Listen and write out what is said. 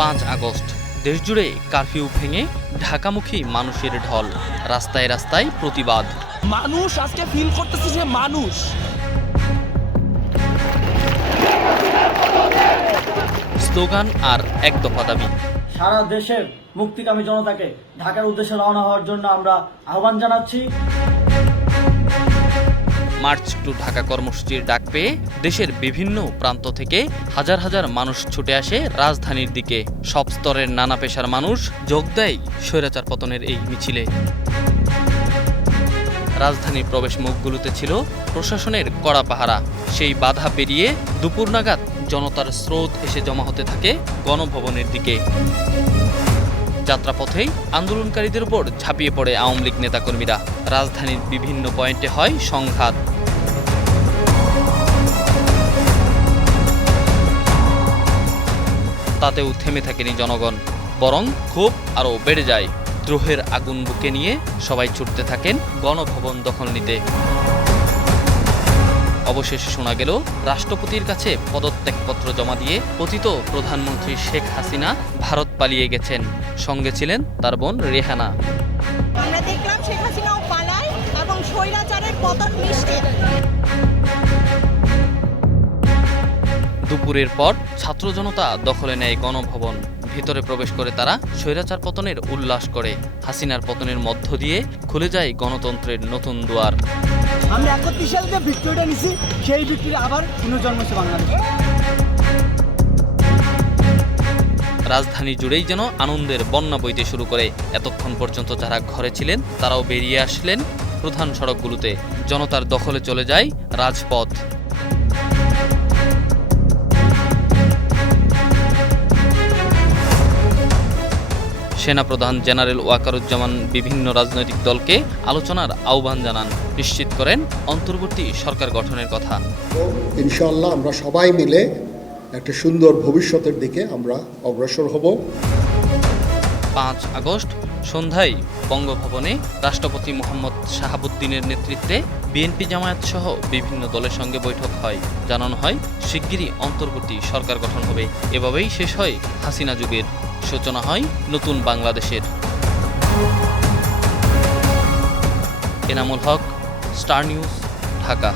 5 August দেশজুড়ে curfew ভেঙে ঢাকামুখী মানুষের ঢল, রাস্তায় রাস্তায় প্রতিবাদ। মানুষ আজকে ফিল করতেছে যে মানুষ স্লোগান আর এক দফা দাবি। সারা দেশের মুক্তিকামী জনতাকে ঢাকার উদ্দেশ্যে রওনা হওয়ার জন্য আমরা আহ্বান জানাচ্ছি। মার্চ টু ঢাকা কর্মসূচির ডাক পেয়ে দেশের বিভিন্ন প্রান্ত থেকে হাজার হাজার মানুষ ছুটে আসে রাজধানীর দিকে। সব স্তরের নানা পেশার মানুষ যোগ দেয় স্বৈরাচার পতনের এই মিছিলে। রাজধানীর প্রবেশ মুখগুলোতে ছিল প্রশাসনের কড়া পাহারা। সেই বাধা পেরিয়ে দুপুর নাগাদ জনতার স্রোত এসে জমা হতে থাকে গণভবনের দিকে। যাত্রাপথেই আন্দোলনকারীদের উপর ঝাঁপিয়ে পড়ে আওয়ামী লীগ নেতাকর্মীরা। রাজধানীর বিভিন্ন পয়েন্টে হয় সংঘাত। তাতেও থেমে থাকেনি জনগণ, বরং ক্ষোভ আরও বেড়ে যায়। দ্রোহের আগুন বুকে নিয়ে সবাই ছুটতে থাকেন গণভবন দখল নিতে। অবশেষে শোনা গেল রাষ্ট্রপতির কাছে পদত্যাগপত্র জমা দিয়ে পতিত প্রধানমন্ত্রী শেখ হাসিনা ভারত পালিয়ে গেছেন। সঙ্গে ছিলেন তার বোন রেহানা। আমরা দেখলাম শেখ হাসিনাও পালায় এবং স্বৈরাচারের পতন নিশ্চিত। দুপুরের পর ছাত্র জনতা দখলে নেয় গণভবন। ভিতরে প্রবেশ করে তারা স্বৈরাচার পতনের উল্লাস করে। হাসিনার পতনের মধ্য দিয়ে খুলে যায় গণতন্ত্রের নতুন দুয়ার। আমরা 31 সালে যে ভিক্টোরিয়া নিছি, সেই ভিক্টোরিয়া আবার পুনর্জন্ম হচ্ছে বাংলাদেশ। রাজধানী জুড়েই যেন আনন্দের বন্যা বইতে শুরু করে। এতক্ষণ পর্যন্ত যারা ঘরে ছিলেন তারাও বেরিয়ে আসলেন প্রধান সড়কগুলোতে। জনতার দখলে চলে যায় রাজপথ। সেনাপ্রধান জেনারেল ওয়াকারুজ্জামান বিভিন্ন রাজনৈতিক দলকে আলোচনার আহ্বান জানান। নিশ্চিত করেন অন্তর্বর্তী সরকার গঠনের কথা। ইনশাআল্লাহ আমরা সবাই মিলে একটা সুন্দর ভবিষ্যতের দিকে আমরা অগ্রসর হব। 5 আগস্ট সন্ধ্যায় বঙ্গভবনে রাষ্ট্রপতি মোহাম্মদ শাহাবুদ্দিনের নেতৃত্বে বিএনপি জামায়াত সহ বিভিন্ন দলের সঙ্গে বৈঠক হয়। জানানো হয় শিগগিরই অন্তর্বর্তী সরকার গঠন হবে। এভাবেই শেষ হয় হাসিনা যুগের, সূচনা হয় নতুন বাংলাদেশের। Enamul Haque, star news, Dhaka.